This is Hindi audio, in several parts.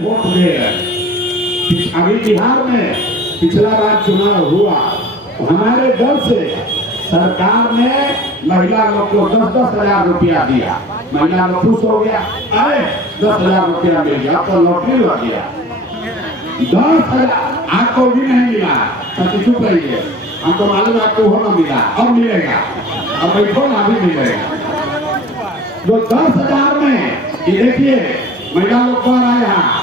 वोट दे रहे। अभी बिहार में पिछला बार चुनाव हुआ तो हमारे दल से सरकार ने महिला लोग को 10-10 हजार रुपया दिया। महिला लोग खुश हो गया, अरे 10,000 रुपया मिल गया, तो लॉटरी लग गया। 10,000 आपको भी नहीं मिला, सच चुप रहिए, हमको मालूम आपको हो ना मिला, अब मिलेगा, अब बैठो ना भी मिलेगा। जो 10,000 में ये देखिए महिला लोग कह रहा है यहाँ,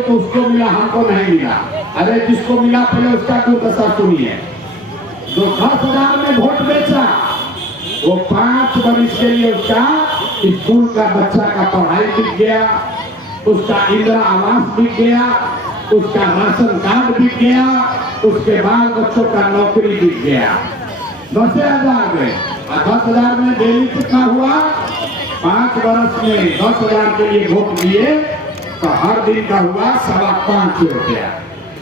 तो उसको मिला हमको नहीं मिला। अरे जिसको मिला पहले उसका दुर्दशा सुनिए। जो 10,000 में वोट बेचा वो 5 वर्ष के लिए उसका स्कूल का बच्चा का पढ़ाई बिक गया, उसका इंदिरा आवास बिक गया, उसका राशन कार्ड बिक गया, उसके बाल बच्चों का नौकरी बिक गया। 10,000 में 10,000 में डेली कितना हुआ? 5 वर्ष में 10,000 के लिए वोट दिए तो हर दिन का हुआ 5.25 रुपया।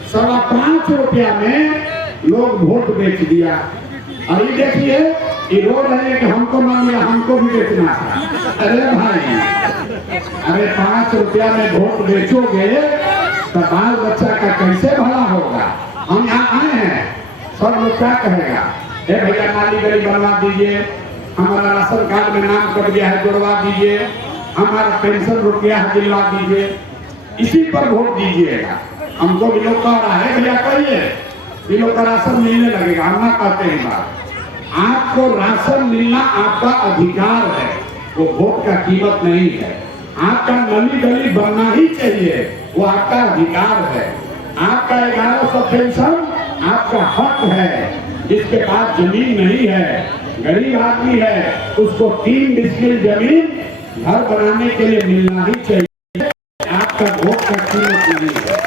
5.25 रुपया में लोग वोट बेच दिया। और ये देखिए ये रो रहे हैं कि हमको ना मिला, हमको भी बेचना था। अरे भाई, अरे 5 रुपया में वोट बेचोगे तो बाल बच्चा का कैसे भला होगा? हम यहाँ आए हैं, सब लोग क्या कहेगा, ए भैया नाली गली बनवा दीजिए, हमारा राशन कार्ड में नाम कट गया है जुड़वा दीजिए, हमारा पेंशन रुक गया है दिलवा दीजिए, इसी पर वोट दीजिएगा। हमको भी लोग कह रहा है भैया कहिए बिलों का राशन मिलने लगेगा, हम ना कहते हैं बात। आपको राशन मिलना आपका अधिकार है, वो वोट का कीमत नहीं है। आपका नली गली बनना ही चाहिए, वो आपका अधिकार है। आपका 1100 पेंशन आपका हक है। जिसके पास जमीन नहीं है, गरीब आदमी है, उसको 3 डिसमिल जमीन घर बनाने के लिए मिलना ही चाहिए। आपका वोट का कीमत नहीं है।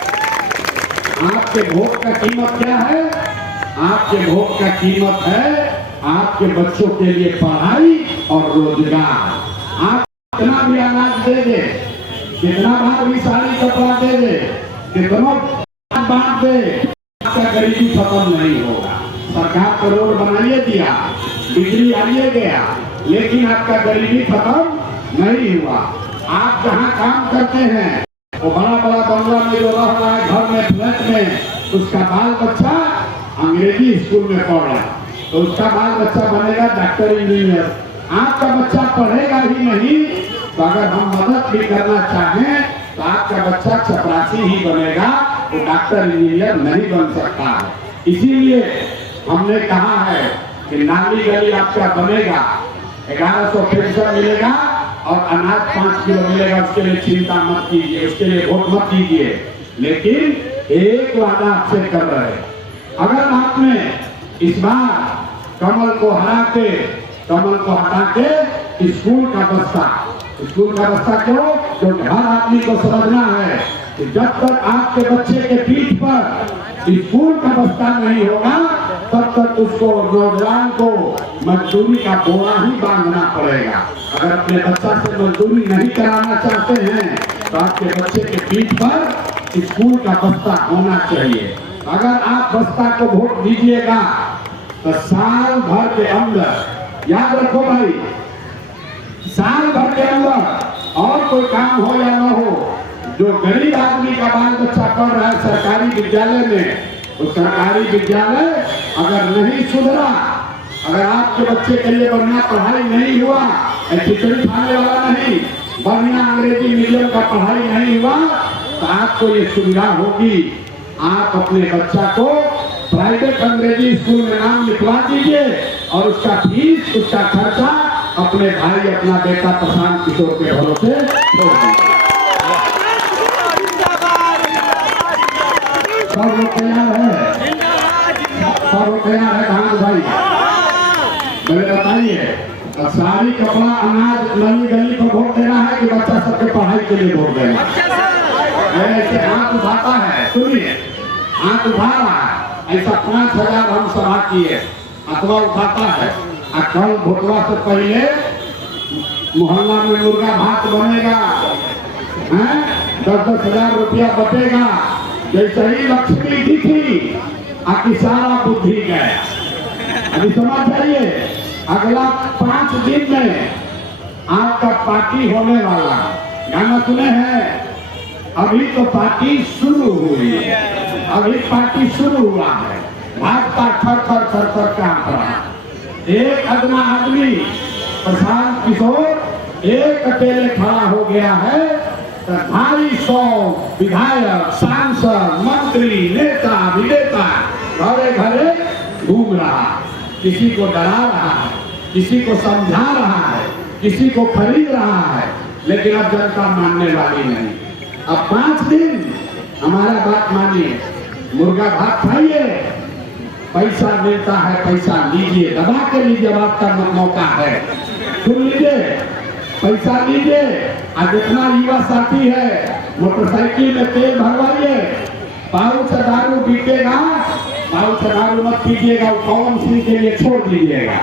आपके वोट का कीमत क्या है? आपके वोट का कीमत है आपके बच्चों के लिए पढ़ाई और रोजगार। आप कितना भी अनाज दे दे, कितना बार भी साड़ी कपड़ा दे दे, कितना बांट दे, आपका गरीबी खत्म नहीं होगा। सरकार को रोड बनाइए दिया, बिजली आइए गया, लेकिन आपका गरीबी खत्म नहीं हुआ। आप जहाँ काम करते हैं वो बड़ा बड़ा बंगला में जो रह रहा है, घर में, फ्लैट में, उसका बाल बच्चा अंग्रेजी स्कूल में पढ़ रहा है, तो उसका बाल बच्चा बनेगा डॉक्टर इंजीनियर। आपका बच्चा पढ़ेगा ही नहीं, तो अगर हम मदद भी करना चाहें तो आपका बच्चा चपरासी ही बनेगा, वो डॉक्टर इंजीनियर नहीं बन सकता है। इसीलिए हमने कहा है कि नाली गली आपका बनेगा, 1100 पेंशन मिलेगा और अनाज 5 किलो मिलेगा। उसके लिए चिंता मत कीजिए, उसके लिए वोट मत दीजिए। लेकिन एक वादा आपसे कर रहे हैं, अगर आपने इस बार कमल को हटा के स्कूल का बस्ता क्यों? क्योंकि हर आदमी को समझना है कि जब तक आपके बच्चे के पीठ पर स्कूल का बस्ता नहीं होगा तब तक उसको, नौजवान को मजदूरी का बोरा ही बांधना पड़ेगा। अगर अपने बच्चा से मजदूरी नहीं कराना चाहते हैं तो आपके बच्चे के पीठ पर स्कूल का बस्ता होना चाहिए। अगर आप बस्ता को वोट दीजिएगा तो साल भर के अंदर, याद रखो भाई, साल भर के अंदर और कोई काम हो या न हो, जो गरीब आदमी का बाल बच्चा पढ़ रहा है सरकारी विद्यालय में, तो सरकारी विद्यालय अगर नहीं सुधरा, अगर आपके बच्चे के लिए बढ़िया पढ़ाई नहीं हुआ, खिचड़ी खाने वाला नहीं, बढ़िया अंग्रेजी मीडियम का पढ़ाई नहीं हुआ, तो आपको ये सुविधा होगी, आप अपने बच्चा को प्राइवेट अंग्रेजी स्कूल में नाम लिखवा दीजिए और उसका फीस, उसका खर्चा अपने भाई, अपना बेटा प्रशांत किशोर के भरोसे छोड़ दीजिए। सब लोग तैयार है? सब लोग तैयार है? कहाँ भाई मुझे बताइए, साड़ी कपड़ा अनाज नली गली को वोट देना है कि बच्चा सबके पढ़ाई के लिए वोट देना है? ऐसे हाथ उठाता है, सुनिए, हाथ उठा रहा है, ऐसा 5,000 हम सभा किए, अथवा उठाता है। कल भोटवा से पहले मोहल्ला में मुर्गा भात बनेगा, 10-10 हजार रुपया बटेगा। जैसे ही लक्ष्मी दिखी आपकी सारा बुद्धि गया। अभी समझ जाइए, अगला 5 दिन में आपका पार्टी होने वाला। गाना सुने हैं, अभी तो पार्टी शुरू हुई है, अभी पार्टी शुरू हुआ है। भाजपा थर थर थर थर कांप रहा। एक अदना आदमी प्रशांत किशोर एक अकेले खड़ा हो गया है तो 250 विधायक, सांसद, मंत्री, नेता, विनेता घरे घरे घूम रहा, किसी को डरा रहा है, किसी को समझा रहा है, किसी को खरीद रहा है, लेकिन अब जनता मानने वाली नहीं। अब 5 दिन हमारा बात मानिए, मुर्गा भात खाइए, पैसा मिलता है, पैसा लीजिए, दबा के लीजिए, आपका मौका है, सुन लीजिए, पैसा लीजिए। और जितना युवा साथी है मोटरसाइकिल में तेल भरवाइए, पाउच दारू बिकेगा, पाउच दारू मत पीजिएगा, कौन सी के लिए छोड़ दीजिएगा।